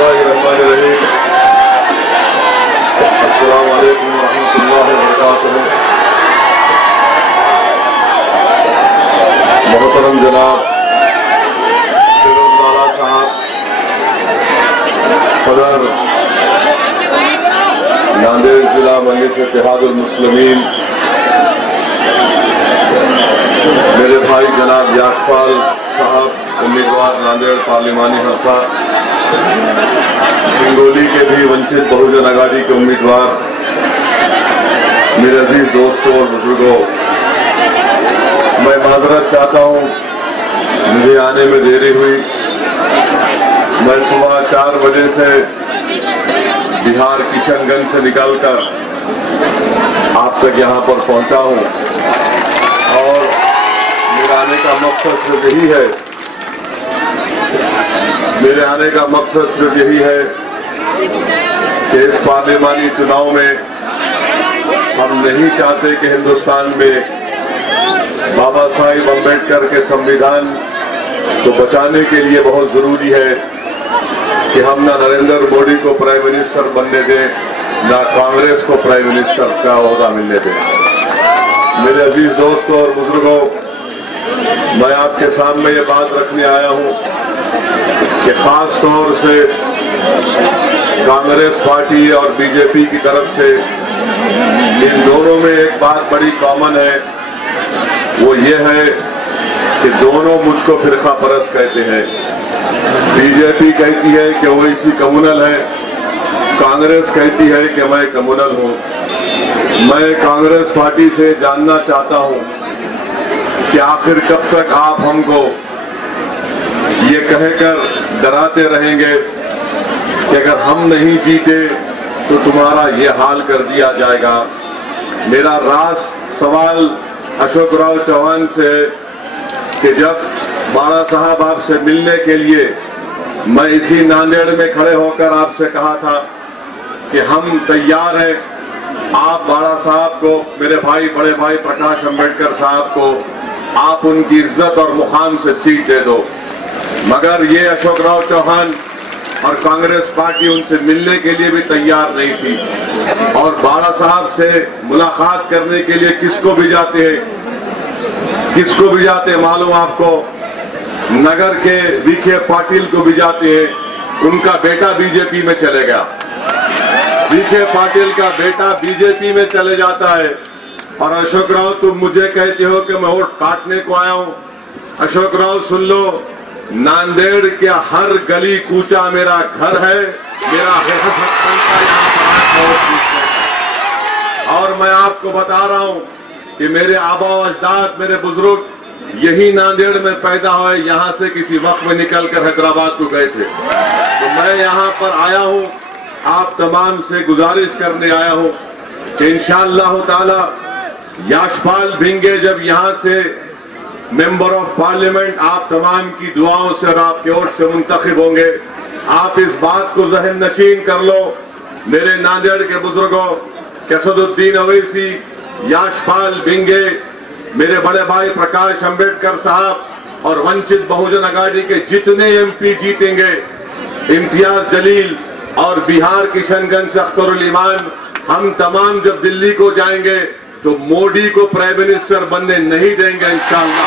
बिस्मिल्लाहिर्रहमानिर्रहीम। अस्सलामु अलैकुम वरहमतुल्लाहि वबरकातुहू। मोहतरम जनाब फिरोजलाला साहब, सदर नांदेड़ जिला मजलिस इत्तेहादुल मुस्लिमीन, मेरे भाई जनाब याशपाल साहब, उम्मीदवार नांदेड़ पार्लिमानी हल्का, हिंगोली के भी वंचित बहुजन आघाड़ी के उम्मीदवार, मेरे अजीज दोस्तों और बुजुर्गों, मैं माजरत चाहता हूं, मुझे आने में देरी हुई। मैं सुबह 4 बजे से बिहार किशनगंज से निकलकर आप तक यहां पर पहुंचा हूं और मेरे आने का मकसद सिर्फ यही है, मेरे आने का मकसद सिर्फ यही है कि इस पार्लिमानी चुनाव में हम नहीं चाहते कि हिंदुस्तान में बाबा साहिब अम्बेडकर के संविधान को बचाने के लिए बहुत जरूरी है कि हम ना नरेंद्र मोदी को प्राइम मिनिस्टर बनने दें, ना कांग्रेस को प्राइम मिनिस्टर का ओहदा मिलने दें। मेरे अजीज दोस्तों और बुजुर्गों, मैं आपके सामने ये बात रखने आया हूं कि खास तौर से कांग्रेस पार्टी और बीजेपी की तरफ से इन दोनों में एक बात बड़ी कॉमन है, वो ये है कि दोनों मुझको फिरका परस्त कहते हैं। बीजेपी कहती है कि वो इसी कम्युनल है, कांग्रेस कहती है कि मैं कम्युनल हूं। मैं कांग्रेस पार्टी से जानना चाहता हूं कि आखिर कब तक आप हमको ये कहकर डराते रहेंगे कि अगर हम नहीं जीते तो तुम्हारा ये हाल कर दिया जाएगा। मेरा रास सवाल अशोक राव चौहान से है कि जब बाड़ा साहब आपसे मिलने के लिए मैं इसी नांदेड़ में खड़े होकर आपसे कहा था कि हम तैयार हैं, आप बाड़ा साहब को, मेरे भाई बड़े भाई प्रकाश अम्बेडकर साहब को आप उनकी इज्जत और मुकाम से सीट दे दो, मगर ये अशोक राव चौहान और कांग्रेस पार्टी उनसे मिलने के लिए भी तैयार नहीं थी। और बाड़ा साहब से मुलाकात करने के लिए किसको भिजाते हैं, किसको भिजाते हैं मालूम आपको? नगर के विखे पाटिल को भिजाते हैं। उनका बेटा बीजेपी में चले गया, विखे पाटिल का बेटा बीजेपी में चले जाता है और अशोक राव तुम मुझे कहते हो कि मैं वोट काटने को आया हूं। अशोक राव सुन लो, नांदेड़ के हर गली कूचा मेरा घर है, मेरा और मैं आपको बता रहा हूं कि मेरे आबा अजदाद, मेरे बुजुर्ग यही नांदेड़ में पैदा हुए, यहां से किसी वक्त में निकलकर हैदराबाद को गए थे। तो मैं यहां पर आया हूं, आप तमाम से गुजारिश करने आया हूं कि इंशाअल्लाह ताला याशपाल भिंगे जब यहां से मेंबर ऑफ पार्लियामेंट आप तमाम की दुआओं से और आपके वोट से मुंतखब होंगे, आप इस बात को जहन नशीन कर लो मेरे नांदेड़ के बुजुर्गों, कसदुद्दीन अवैसी, याशपाल भिंगे, मेरे बड़े भाई प्रकाश अम्बेडकर साहब और वंचित बहुजन आघाड़ी के जितने एमपी जीतेंगे, इम्तियाज जलील और बिहार किशनगंज से अख्तरुल ईमान, हम तमाम जब दिल्ली को जाएंगे तो मोदी को प्राइम मिनिस्टर बनने नहीं देंगे इंशाअल्लाह।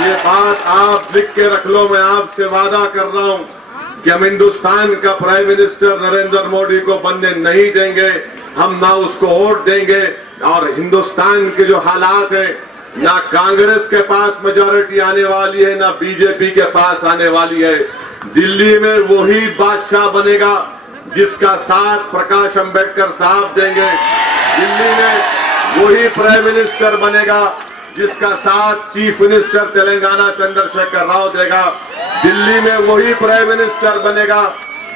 ये बात आप लिख के रख लो, मैं आपसे वादा कर रहा हूं कि हम हिंदुस्तान का प्राइम मिनिस्टर नरेंद्र मोदी को बनने नहीं देंगे। हम ना उसको वोट देंगे और हिंदुस्तान के जो हालात है, ना कांग्रेस के पास मेजॉरिटी आने वाली है, ना बीजेपी के पास आने वाली है। दिल्ली में वही बादशाह बनेगा जिसका साथ प्रकाश अम्बेडकर साहब देंगे। दिल्ली में वही प्राइम मिनिस्टर बनेगा जिसका साथ चीफ मिनिस्टर तेलंगाना चंद्रशेखर राव देगा। दिल्ली में वही प्राइम मिनिस्टर बनेगा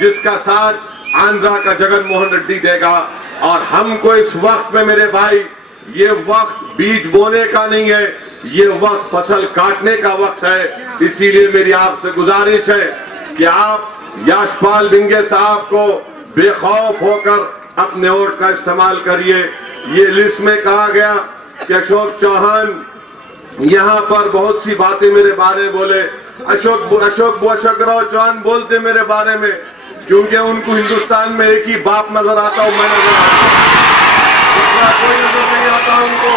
जिसका साथ आंध्रा का जगन मोहन रेड्डी देगा। और हमको इस वक्त में मेरे भाई, ये वक्त बीज बोने का नहीं है, ये वक्त फसल काटने का वक्त है। इसीलिए मेरी आपसे गुजारिश है कि आप याशपाल भिंगे साहब को बेखौफ होकर अपने वोट का इस्तेमाल करिए। ये लिस्ट में कहा गया कि अशोक चौहान यहाँ पर बहुत सी बातें मेरे बारे में बोले, अशोक राव चौहान बोलते मेरे बारे में, क्योंकि उनको हिंदुस्तान में एक ही बाप नजर आता हूं, मैं नजर आता हूं, कोई नजर नहीं आता उनको।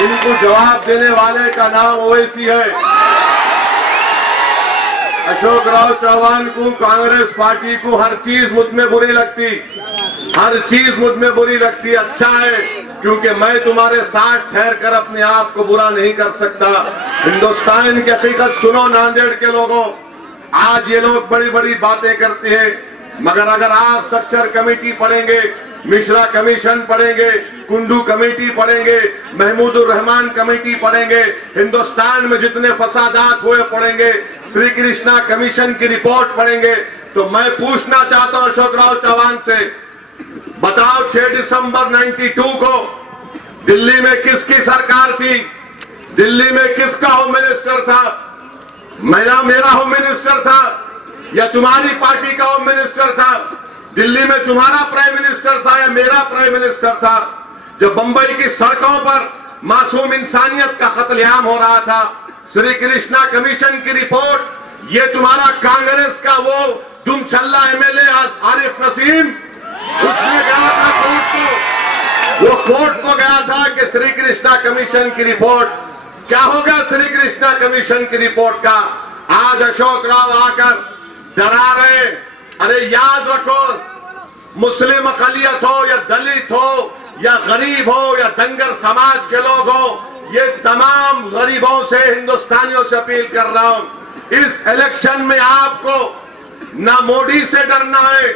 इनको जवाब देने वाले का नाम ओवैसी है। अशोक राव चौहान को, कांग्रेस पार्टी को हर चीज मुझ में बुरी लगती, हर चीज मुझ में बुरी लगती। अच्छा है, क्योंकि मैं तुम्हारे साथ ठहर कर अपने आप को बुरा नहीं कर सकता। हिंदुस्तान की हकीकत सुनो नांदेड़ के लोगों, आज ये लोग बड़ी बड़ी बातें करते हैं, मगर अगर आप सक्चर कमेटी पढ़ेंगे, मिश्रा कमीशन पढ़ेंगे, कुंडू कमेटी पढ़ेंगे, महमूदुर रहमान कमेटी पढ़ेंगे, हिंदुस्तान में जितने फसादात हुए पढ़ेंगे, श्री कृष्णा कमीशन की रिपोर्ट पढ़ेंगे, तो मैं पूछना चाहता हूं अशोक राव चौहान से, बताओ 6 दिसंबर 92 को दिल्ली में किसकी सरकार थी? दिल्ली में किसका होम मिनिस्टर था? मेरा होम मिनिस्टर था या तुम्हारी पार्टी का होम मिनिस्टर था? दिल्ली में तुम्हारा प्राइम मिनिस्टर था या मेरा प्राइम मिनिस्टर था? जब बंबई की सड़कों पर मासूम इंसानियत का कत्लेआम हो रहा था, श्री कृष्णा कमीशन की रिपोर्ट, ये तुम्हारा कांग्रेस का वो दुमछल्ला एमएलए आरिफ नसीम, उसने गया था कोर्ट को, वो कोर्ट को गया था कि श्री कृष्णा कमीशन की रिपोर्ट क्या होगा। श्री कृष्णा कमीशन की रिपोर्ट का आज अशोक राव आकर डरा रहे। अरे याद रखो, मुस्लिम अकलियत हो या दलित हो या गरीब हो या दंगर समाज के लोग हो, ये तमाम गरीबों से, हिंदुस्तानियों से अपील कर रहा हूं, इस इलेक्शन में आपको ना मोदी से डरना है,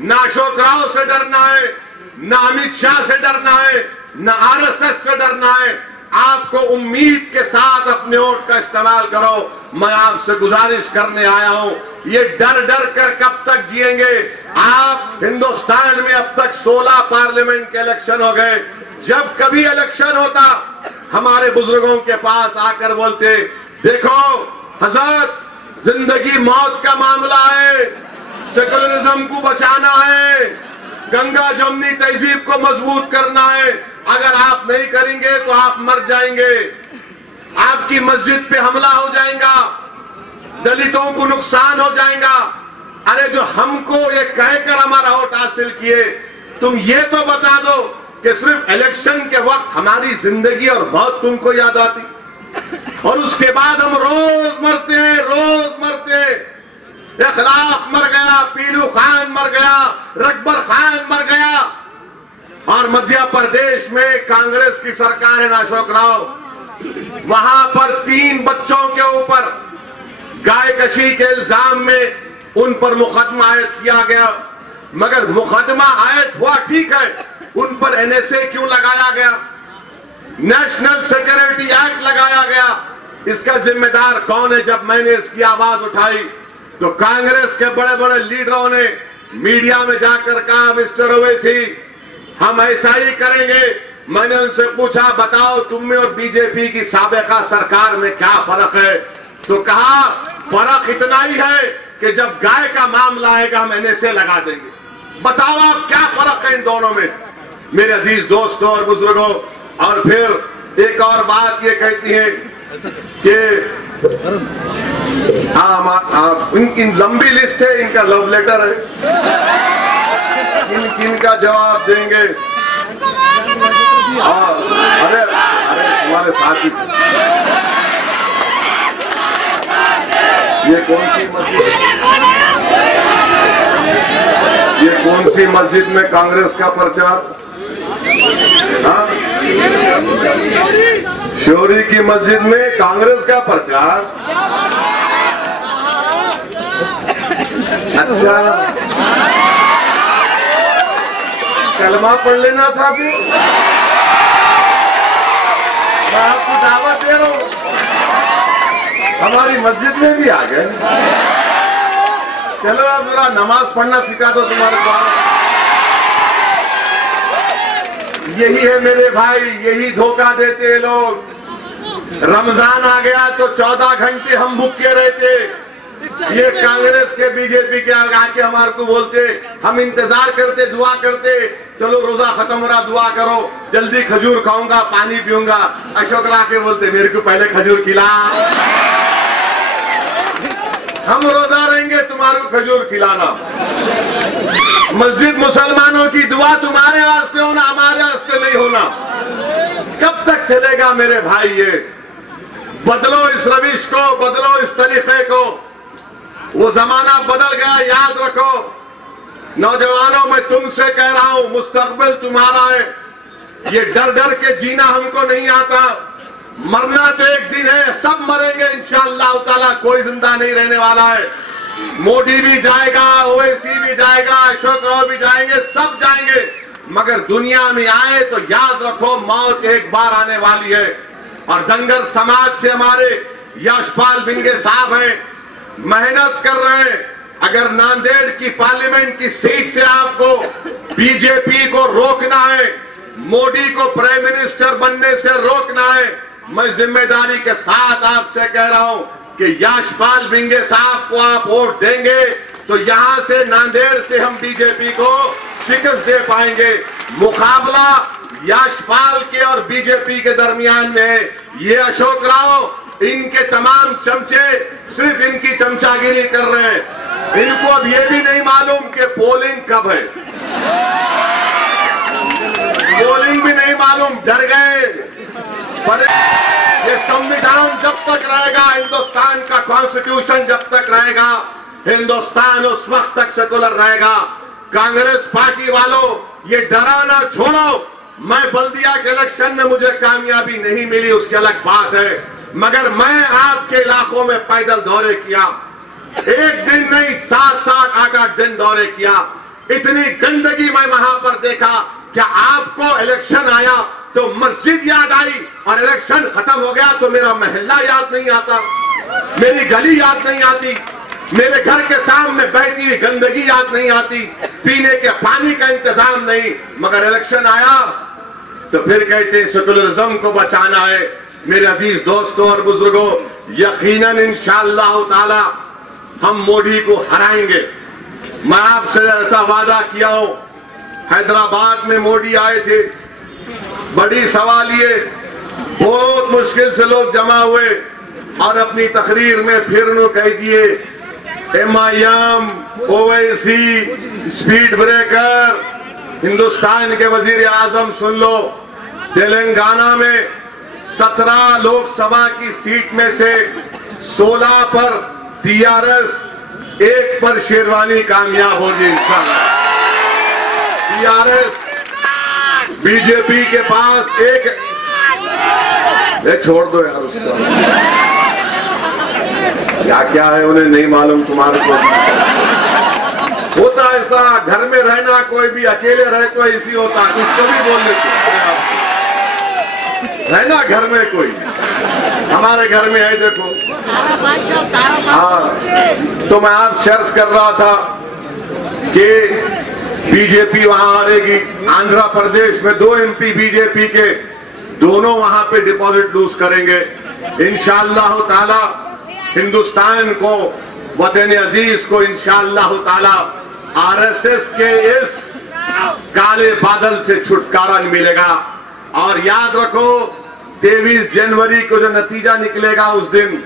ना अशोक राव से डरना है, ना अमित शाह से डरना है, ना आरएसएस से डरना है। आपको उम्मीद के साथ अपने वोट का इस्तेमाल करो। मैं आपसे गुजारिश करने आया हूं, ये डर डर कर कब तक जिएंगे आप? हिंदुस्तान में अब तक 16 पार्लियामेंट के इलेक्शन हो गए। जब कभी इलेक्शन होता, हमारे बुजुर्गों के पास आकर बोलते, देखो हजरत, जिंदगी मौत का मामला है, सेकुलरिज्म को बचाना है, गंगा जमुनी तहजीब को मजबूत करना है, अगर आप नहीं करेंगे तो आप मर जाएंगे, आपकी मस्जिद पे हमला हो जाएगा, दलितों को नुकसान हो जाएगा। अरे जो हमको ये कहकर हमारा वोट हासिल किए, तुम ये तो बता दो कि सिर्फ इलेक्शन के वक्त हमारी जिंदगी और मौत तुमको याद आती, और उसके बाद हम रोज मरते हैं, रोज मरते हैं। इखलाक मर गया, पीलू खान मर गया, रकबर खान मर गया, और मध्य प्रदेश में कांग्रेस की सरकार है ना अशोक राव, वहां पर 3 बच्चों के ऊपर गायकशी के इल्जाम में उन पर मुकदमा आयद किया गया। मगर मुकदमा आयद हुआ ठीक है, उन पर एनएसए क्यों लगाया गया? नेशनल सिक्योरिटी एक्ट लगाया गया। इसका जिम्मेदार कौन है? जब मैंने इसकी आवाज उठाई तो कांग्रेस के बड़े बड़े लीडरों ने मीडिया में जाकर कहा, मिस्टर ओवैसी हम ऐसा ही करेंगे। मैंने उनसे पूछा, बताओ तुम में और बीजेपी की साबिका सरकार में क्या फर्क है? तो कहा फर्क इतना ही है कि जब गाय का मामला आएगा हम एनएसए लगा देंगे। बताओ आप क्या फर्क है इन दोनों में, मेरे अजीज दोस्तों और बुजुर्गों। और फिर एक और बात ये कहती है कि इनकी लंबी लिस्ट है, इनका लव लेटर है, किन किन का जवाब देंगे। अरे अरे तुम्हारे साथी, ये कौन सी मस्जिद, ये कौन सी मस्जिद में कांग्रेस का प्रचार? हाँ, श्योरी की मस्जिद में कांग्रेस का प्रचार। अच्छा, कलमा पढ़ लेना था फिर। मैं आपको दावत दे रहा हूं, हमारी मस्जिद में भी आ गए। चलो अब जरा नमाज पढ़ना सिखा दो तुम्हारे को। यही है मेरे भाई, यही धोखा देते हैं लोग। रमजान आ गया तो 14 घंटे हम भूखे रहते। ये कांग्रेस के बीजेपी के आके हमारे को बोलते, हम इंतजार करते, दुआ करते, चलो रोजा खत्म हो रहा, दुआ करो, जल्दी खजूर खाऊंगा, पानी पीऊंगा। अशोक राव के बोलते, मेरे को पहले खजूर खिला। हम रोजा रहेंगे तुम्हारे को खजूर खिलाना। मस्जिद मुसलमानों की दुआ तुम्हारे वास्ते होना, हमारे वास्ते नहीं होना। कब तक चलेगा मेरे भाई? ये बदलो इस रविश को, बदलो इस तरीके को। वो जमाना बदल गया, याद रखो। नौजवानों, मैं तुमसे कह रहा हूं, मुस्तकबिल तुम्हारा है। ये डर डर के जीना हमको नहीं आता। मरना तो एक दिन है, सब मरेंगे इंशाअल्लाह ताला, कोई जिंदा नहीं रहने वाला है। मोदी भी जाएगा, ओवैसी भी जाएगा, अशोक राव भी जाएंगे, सब जाएंगे। मगर दुनिया में आए तो याद रखो, मौत एक बार आने वाली है। और दंगर समाज से हमारे यशपाल भिंगे साहब हैं, मेहनत कर रहे हैं। अगर नांदेड़ की पार्लियामेंट की सीट से आपको बीजेपी को रोकना है, मोदी को प्राइम मिनिस्टर बनने से रोकना है, मैं जिम्मेदारी के साथ आपसे कह रहा हूं कि यशपाल भिंगे साहब को आप वोट देंगे तो यहां से नांदेड़ से हम बीजेपी को शिकस्त दे पाएंगे। मुकाबला यशपाल के और बीजेपी के दरमियान में है। ये अशोक राव, इनके तमाम चमचे सिर्फ इनकी चमचागिरी कर रहे हैं। इनको अब ये भी नहीं मालूम कि पोलिंग कब है, पोलिंग भी नहीं मालूम, डर गए। पर ये संविधान जब तक रहेगा, हिंदुस्तान का कॉन्स्टिट्यूशन जब तक रहेगा, हिंदुस्तान उस वक्त तक सेकुलर रहेगा। कांग्रेस पार्टी वालों, ये डराना छोड़ो। मैं बल्दिया के इलेक्शन में मुझे कामयाबी नहीं मिली, उसकी अलग बात है। मगर मैं आपके इलाकों में पैदल दौरे किया, एक दिन नहीं 7-7, 8-8 दिन दौरे किया। इतनी गंदगी मैं वहां पर देखा। क्या आपको इलेक्शन आया तो मस्जिद याद आई और इलेक्शन खत्म हो गया तो मेरा मोहल्ला याद नहीं आता, मेरी गली याद नहीं आती, मेरे घर के सामने बहती हुई गंदगी याद नहीं आती, पीने के पानी का इंतजाम नहीं? मगर इलेक्शन आया तो फिर कहते सेकुलरिज्म को बचाना है। मेरे अजीज दोस्तों और बुजुर्गों, यकीनन इंशाअल्लाह ताला हम मोदी को हराएंगे। मैं आपसे ऐसा वादा किया हूं। हैदराबाद में मोदी आए थे, बड़ी सवालिए, बहुत मुश्किल से लोग जमा हुए और अपनी तकरीर में फिर नो कह दिए MIM, Owaisi, speed breaker. Hindustan के वजीर आजम सुन लो, तेलंगाना में 17 लोकसभा की सीट में से 16 पर TRS, 1 पर शेरवानी कामयाब होगी इंशाअल्लाह। TRS बीजेपी के पास एक छोड़ दो यार उसका, क्या क्या है उन्हें नहीं मालूम, तुम्हारे को होता ऐसा। घर में रहना, कोई भी अकेले रहे तो ऐसी होता, उसको भी बोल लेते रहना घर में। कोई हमारे घर में है, देखो। हाँ, तो मैं आप शेयर कर रहा था कि बीजेपी वहां हारेगी। आंध्र प्रदेश में 2 MP बीजेपी के, दोनों वहां पे डिपॉजिट लूज करेंगे इंशाअल्लाह ताला। हिंदुस्तान को, वतन अजीज को इंशाअल्लाह ताला RSS के इस काले बादल से छुटकारा मिलेगा। और याद रखो, 23 जनवरी को जो नतीजा निकलेगा उस दिन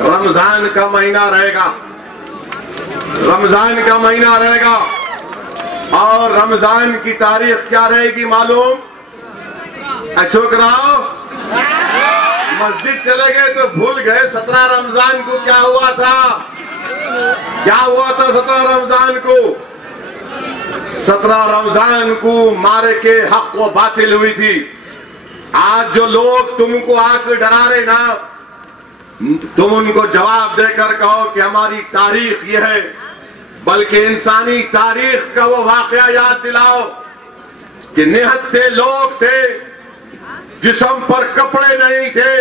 रमजान का महीना रहेगा, रमजान का महीना रहेगा। और रमजान की तारीख क्या रहेगी मालूम? अशोक राव मस्जिद चले गए तो भूल गए 17 रमजान को क्या हुआ था। क्या हुआ था 17 रमजान को? 17 रमजान को मारे के हक व बातिल हुई थी। आज जो लोग तुमको आकर डरा रहे ना, तुम उनको जवाब देकर कहो कि हमारी तारीख यह है, बल्कि इंसानी तारीख का वो वाकया याद दिलाओ कि निहत्थे लोग थे, जिस्म पर कपड़े नहीं थे,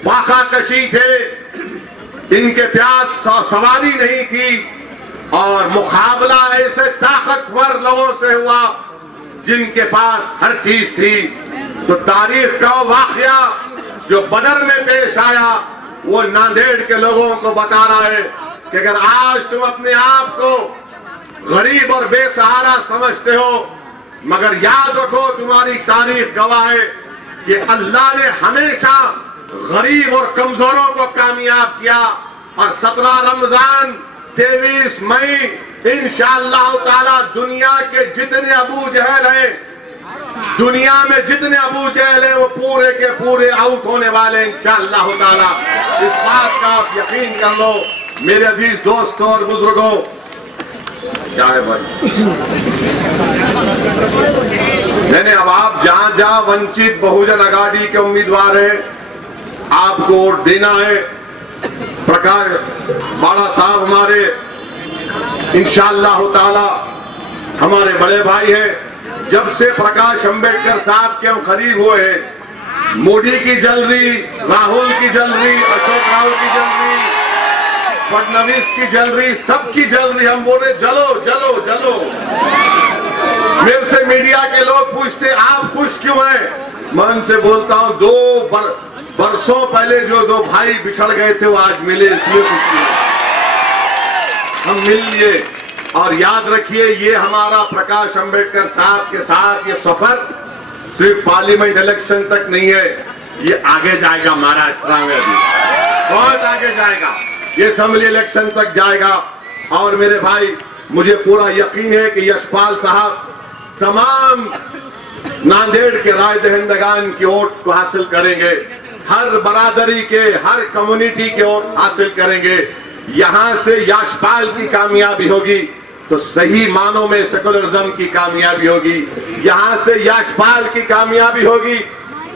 फाका कशी थे, इनके प्यास सवारी नहीं थी, और मुकाबला ऐसे ताकतवर लोगों से हुआ जिनके पास हर चीज थी। तो तारीख का वाकया जो बदर में पेश आया, वो नांदेड़ के लोगों को बता रहा है कि अगर आज तुम अपने आप को गरीब और बेसहारा समझते हो, मगर याद रखो तुम्हारी तारीख गवाह है कि अल्लाह ने हमेशा गरीब और कमजोरों को कामयाब किया, और 17 रमजान 23 मई इंशाअल्लाह ताला दुनिया के जितने अबू जहल हैं, दुनिया में जितने अबू जहल हैं, वो पूरे के पूरे आउट होने वाले इंशाअल्लाह ताला। इस बात का आप यकीन कर लो मेरे अजीज दोस्तों और बुजुर्गों। जाए भाई, मैंने अब आप जहां जहां वंचित बहुजन आघाड़ी के उम्मीदवार हैं, आपको वोट देना है। प्रकाश बाड़ा साहब हमारे इंशाअल्लाह ताला हमारे बड़े भाई हैं। जब से प्रकाश अंबेडकर साहब के हम करीब हुए हैं, मोदी की जल रही, राहुल की जल रही, अशोक राहुल की जल रही, फडणवीस की जल रही, सबकी जल रही। हम बोले जलो जलो जलो। मेरे से मीडिया के लोग पूछते आप खुश क्यों हैं? मैं उनसे बोलता हूं 2 बरसों पहले जो 2 भाई बिछड़ गए थे वो आज मिले, इसलिए खुश हैं। हम मिल लिए। और याद रखिए ये हमारा प्रकाश अंबेडकर साहब के साथ ये सफर सिर्फ पार्लियामेंट इलेक्शन तक नहीं है, ये आगे जाएगा महाराष्ट्र में, अभी बहुत आगे जाएगा, ये असेंबली इलेक्शन तक जाएगा। और मेरे भाई मुझे पूरा यकीन है कि यशपाल साहब तमाम नांदेड़ के राय दहिंदगान की वोट को हासिल करेंगे, हर बरादरी के, हर कम्युनिटी के वोट हासिल करेंगे। यहां से यशपाल की कामयाबी होगी तो सही मानों में सेकुलरिज्म की कामयाबी होगी। यहां से यशपाल की कामयाबी होगी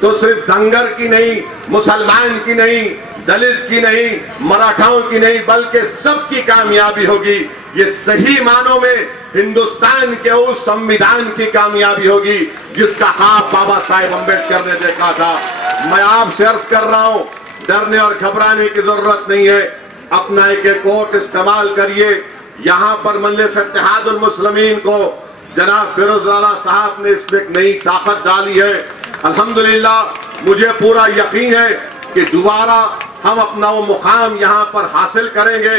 तो सिर्फ धंगर की नहीं, मुसलमान की नहीं, दलित की नहीं, मराठाओं की नहीं, बल्कि सबकी कामयाबी होगी। ये सही मानों में हिंदुस्तान के उस संविधान की कामयाबी होगी जिसका ख्वाब बाबा साहेब अम्बेडकर ने देखा था। मैं आपसे अर्ज कर रहा हूं, डरने और घबराने की जरूरत नहीं है। अपना एक वोट इस्तेमाल करिए। यहाँ पर मजलिस इत्तेहादुल मुस्लिमीन को जनाब फिरोज आला साहब ने इसमें एक नई ताकत डाली है। अल्हम्दुलिल्लाह मुझे पूरा यकीन है कि दोबारा हम अपना वो मुकाम यहाँ पर हासिल करेंगे।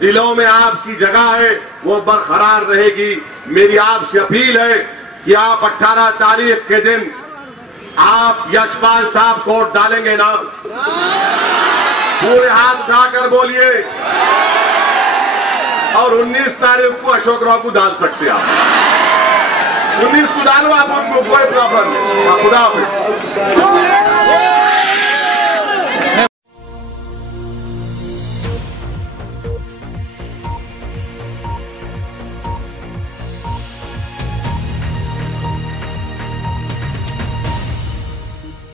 दिलों में आपकी जगह है वो बरकरार रहेगी। मेरी आपसे अपील है कि आप 18 तारीख के दिन आप यशपाल साहब को वोट डालेंगे ना? पूरे हाथ उठाकर बोलिए। और 19 तारीख को अशोक राव को डाल सकते हैं आप। 19 को डालो आप, उनको कोई प्रॉब्लम नहीं। खुदा हाफिज।